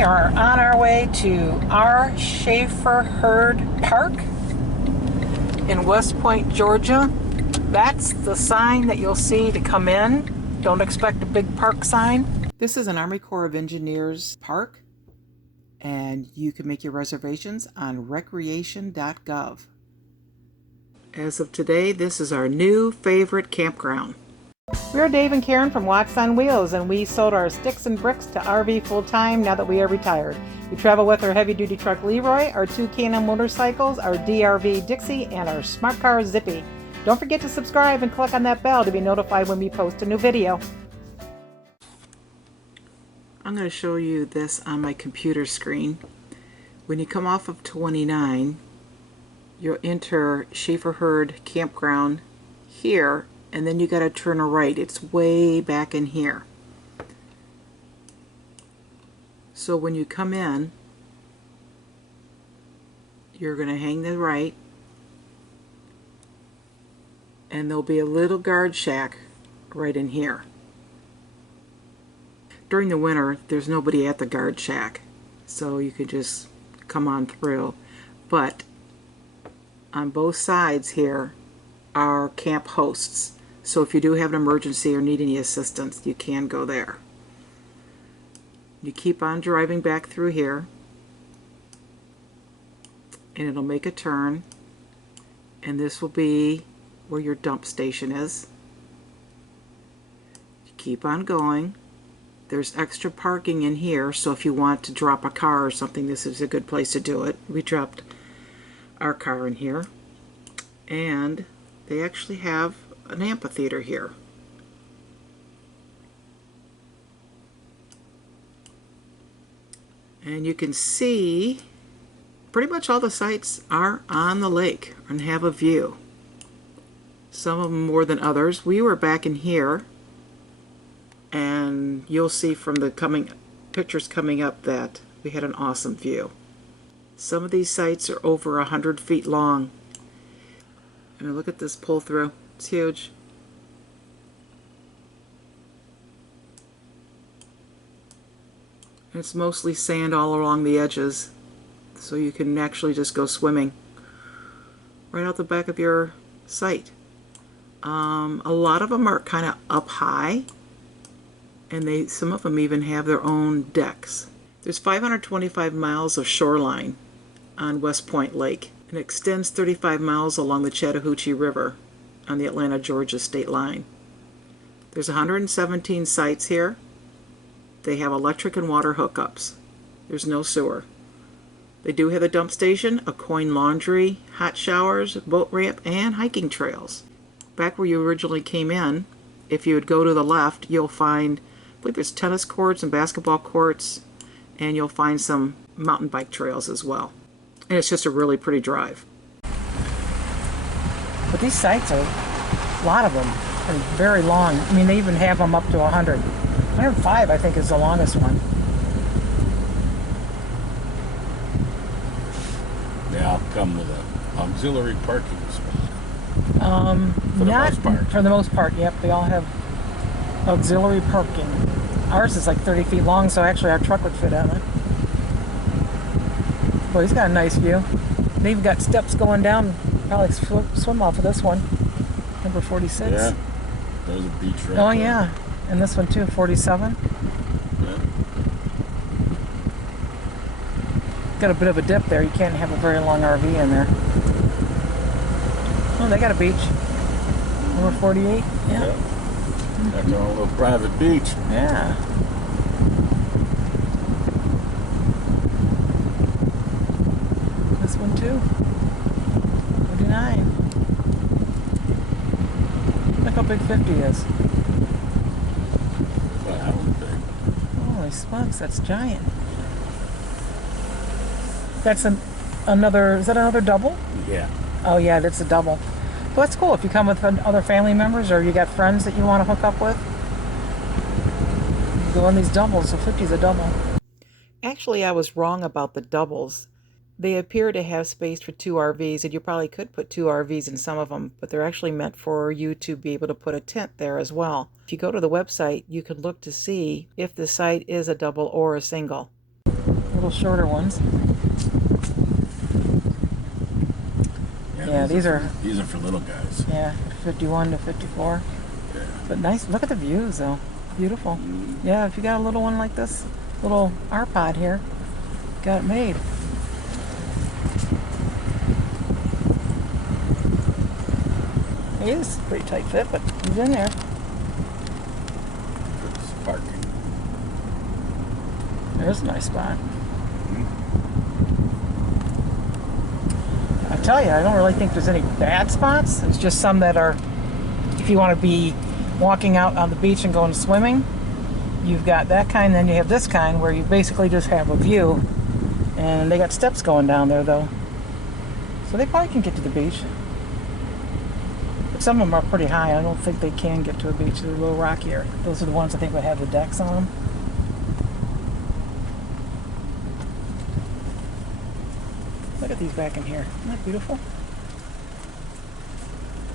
We are on our way to our Shaefer Herd Park in West Point, Georgia. That's the sign that you'll see to come in. Don't expect a big park sign. This is an Army Corps of Engineers park, and you can make your reservations on recreation.gov. As of today, this is our new favorite campground. We're Dave and Karen from Watts on Wheels, and we sold our sticks and bricks to RV full-time now that we are retired. We travel with our heavy-duty truck Leroy, our two K&M motorcycles, our DRV Dixie, and our smart car Zippy. Don't forget to subscribe and click on that bell to be notified when we post a new video. I'm going to show you this on my computer screen. When you come off of 29, you'll enter Shaefer Herd Campground here, and then you got to turn right. It's way back in here. So when you come in, you're going to hang the right, and there'll be a little guard shack right in here. During the winter, there's nobody at the guard shack, so you can just come on through. But on both sides here are camp hosts. So if you do have an emergency or need any assistance, you can go there. You keep on driving back through here, and it'll make a turn, and this will be where your dump station is. You keep on going. There's extra parking in here, so if you want to drop a car or something, this is a good place to do it. We dropped our car in here, and they actually have an amphitheater here. And you can see pretty much all the sites are on the lake and have a view. Some of them more than others. We were back in here, and you'll see from the pictures coming up that we had an awesome view. Some of these sites are over 100 feet long. And look at this pull through. It's huge. And it's mostly sand all along the edges, so you can actually just go swimming right out the back of your site. A lot of them are kind of up high, and some of them even have their own decks. There's 525 miles of shoreline on West Point Lake, and it extends 35 miles along the Chattahoochee River on the Atlanta-Georgia state line. There's 117 sites here. They have electric and water hookups. There's no sewer. They do have a dump station, a coin laundry, hot showers, boat ramp, and hiking trails. Back where you originally came in, if you would go to the left, you'll find, I believe there's tennis courts and basketball courts, and you'll find some mountain bike trails as well. And it's just a really pretty drive. But these sites are, a lot of them are very long. I mean, they even have them up to 100. 105, I think, is the longest one. They all come with an auxiliary parking spot. For the most part. For the most part, yep. They all have auxiliary parking. Ours is like 30 feet long, so actually our truck would fit on it. Boy, he's got a nice view. They even got steps going down. Probably swim off of this one. Number 46. Yeah. There's a beach right Oh, there. yeah. And this one too, 47. Yeah. Got a bit of a dip there. You can't have a very long RV in there. Oh, they got a beach. Number 48. Yeah. Got their own little private beach. Yeah. This one too. 49. Look how big 50 is. Well, that one's big. Holy smokes, that's giant. That's another, is that another double? Yeah. Oh yeah, that's a double. So that's cool if you come with other family members or you got friends that you want to hook up with. You go on these doubles, so 50 is a double. Actually, I was wrong about the doubles. They appear to have space for 2 RVs, and you probably could put 2 RVs in some of them, but they're actually meant for you to be able to put a tent there as well. If you go to the website, you can look to see if the site is a double or a single. little shorter ones. Yeah, these are for little guys. yeah, 51 to 54. Yeah. But nice. Look at the views, though. Beautiful. Yeah, if you got a little one like this, little R-Pod here, got it made. He is a pretty tight fit, but he's in there. It's parking. There's a nice spot. I tell you, I don't really think there's any bad spots. It's just some that are, if you want to be walking out on the beach and going swimming, you've got that kind. Then you have this kind where you basically just have a view. And they got steps going down there, though. So they probably can get to the beach. But some of them are pretty high. I don't think they can get to a beach. They're a little rockier. Those are the ones I think would have the decks on them. Look at these back in here. Isn't that beautiful?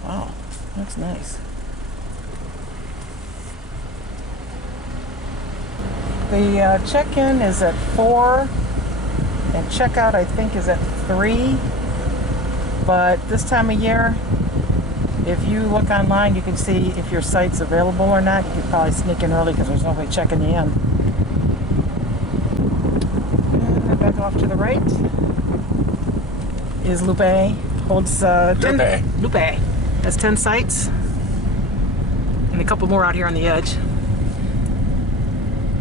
Wow, that's nice. The check-in is at 4, and checkout I think is at 3. But this time of year, if you look online, you can see if your site's available or not. You could probably sneak in early because there's nobody checking you in. And back off to the right is Lupe. Holds 10. Lupe has 10 sites, and a couple more out here on the edge.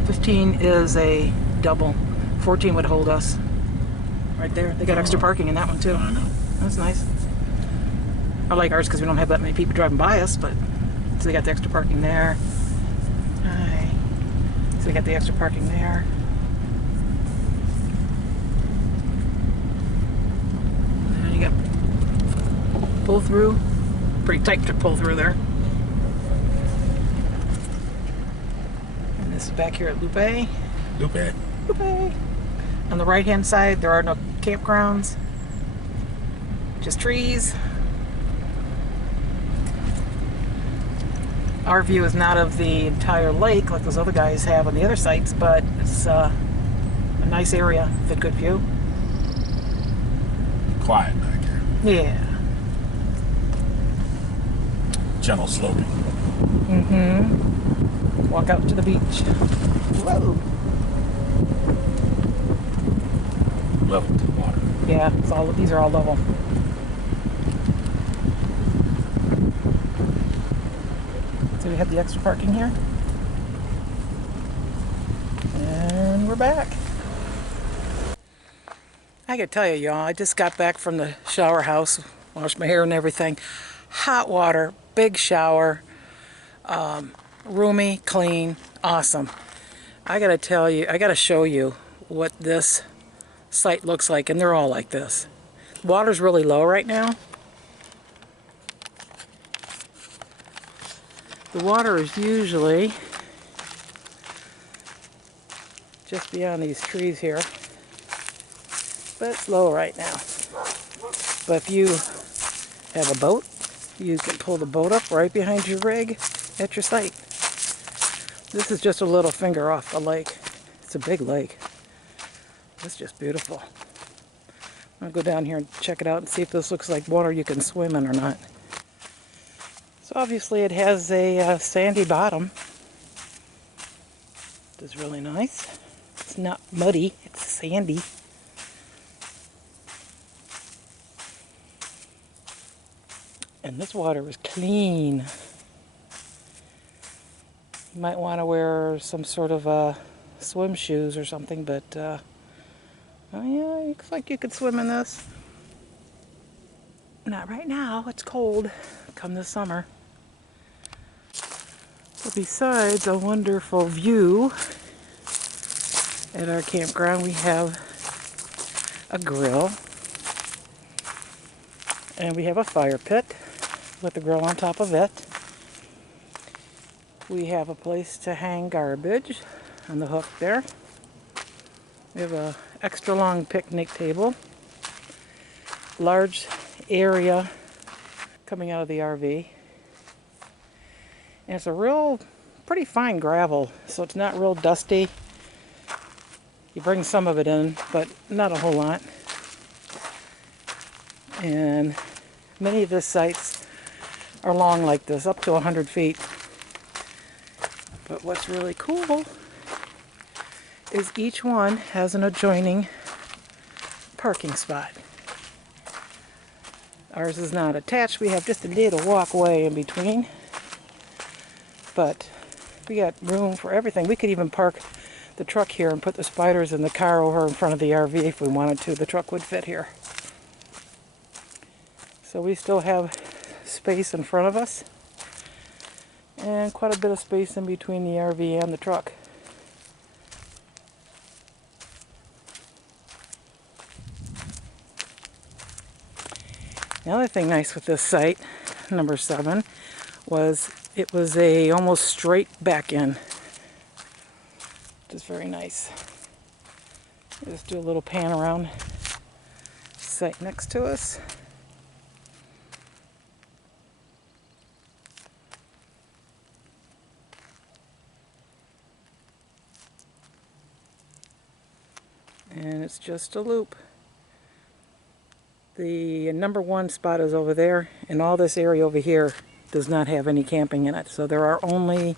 15 is a double. 14 would hold us. Right there. They got extra parking in that one too. I know. That's nice. I like ours because we don't have that many people driving by us, but so they got the extra parking there. Hi. So they got the extra parking there. And you got pull through. Pretty tight to pull through there. And this is back here at Lupe. Lupe. Lupe. On the right hand side, there are no campgrounds, just trees. Our view is not of the entire lake like those other guys have on the other sites, but it's a nice area with a good view. Quiet back here. Yeah. Gentle sloping. Mm-hmm. Walk out to the beach. Whoa. Level to the water. Yeah, it's all, these are all level. So we have the extra parking here. And we're back. I gotta tell you, y'all, I just got back from the shower house, washed my hair and everything. Hot water, big shower, roomy, clean, awesome. I gotta tell you, I gotta show you what this site looks like, and they're all like this. Water's really low right now. The water is usually just beyond these trees here, but it's low right now. But if you have a boat, you can pull the boat up right behind your rig at your site. This is just a little finger off the lake. It's a big lake. It's just beautiful. I'll go down here and check it out and see if this looks like water you can swim in or not. So obviously it has a sandy bottom. It's really nice. It's not muddy, it's sandy. And this water is clean. You might want to wear some sort of swim shoes or something, but oh yeah, it looks like you could swim in this. Not right now, it's cold. Come this summer. So besides a wonderful view at our campground, we have a grill. And we have a fire pit with the grill on top of it. We have a place to hang garbage on the hook there. We have a extra long picnic table. Large area coming out of the RV. And it's a real, pretty fine gravel, so it's not real dusty. You bring some of it in, but not a whole lot. And many of the sites are long like this, up to 100 feet. But what's really cool is each one has an adjoining parking spot. Ours is not attached. We have just a little walkway in between. But we got room for everything. We could even park the truck here and put the spiders in the car over in front of the RV if we wanted to. The truck would fit here. So we still have space in front of us and quite a bit of space in between the RV and the truck. The other thing nice with this site, number 7, was it was a almost straight back in, which is very nice. Just do a little pan around site next to us. And it's just a loop. The number 1 spot is over there, and all this area over here does not have any camping in it. So there are only,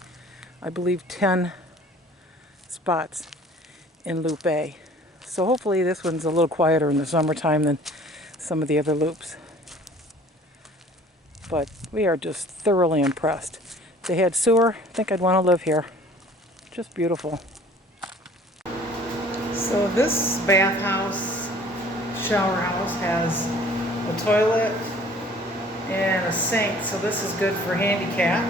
I believe, 10 spots in Lupe. So hopefully this one's a little quieter in the summertime than some of the other loops. But we are just thoroughly impressed. If they had sewer, I think I'd want to live here. Just beautiful. So this bathhouse, shower house, has a toilet and a sink, so this is good for handicap.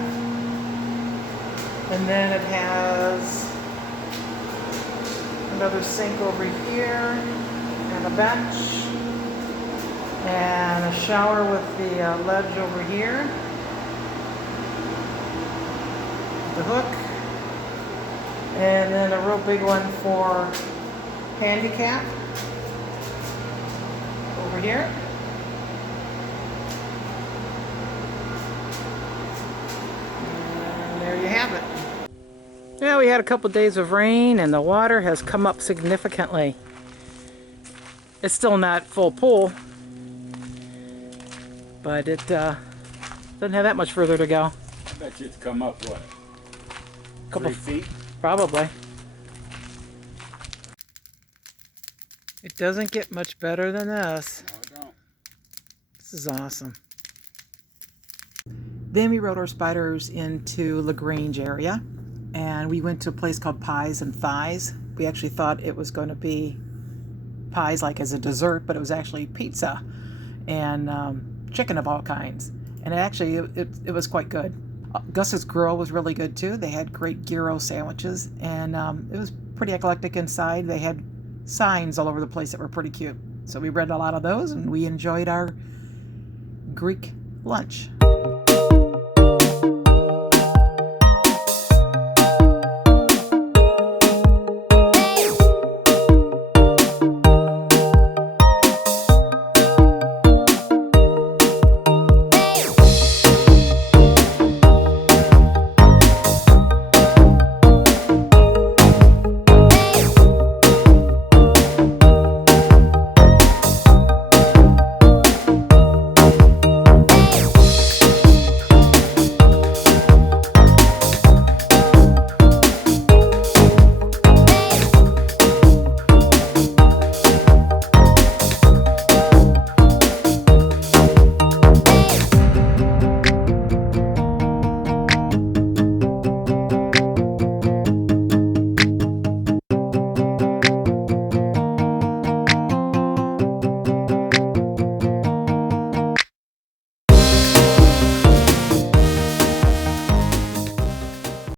And then it has another sink over here and a bench and a shower with the ledge over here, the hook, and then a real big one for handicap over here. And there you have it. Yeah, we had a couple days of rain and the water has come up significantly. It's still not full pool, but it doesn't have that much further to go. I bet you it's come up, what? Couple 3 feet? Probably. It doesn't get much better than this. No, it don't. This is awesome. Then we rode our spiders into LaGrange area, and we went to a place called Pies and Thighs. We actually thought it was going to be pies like as a dessert, but it was actually pizza and chicken of all kinds. And it was quite good. Gus's Grill was really good too. They had great gyro sandwiches, and it was pretty eclectic inside. They had signs all over the place that were pretty cute. So we read a lot of those, and we enjoyed our Greek lunch.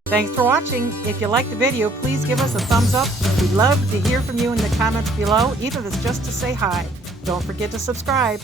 Thanks for watching. If you liked the video, please give us a thumbs up. We'd love to hear from you in the comments below, even if it's just to say hi. Don't forget to subscribe.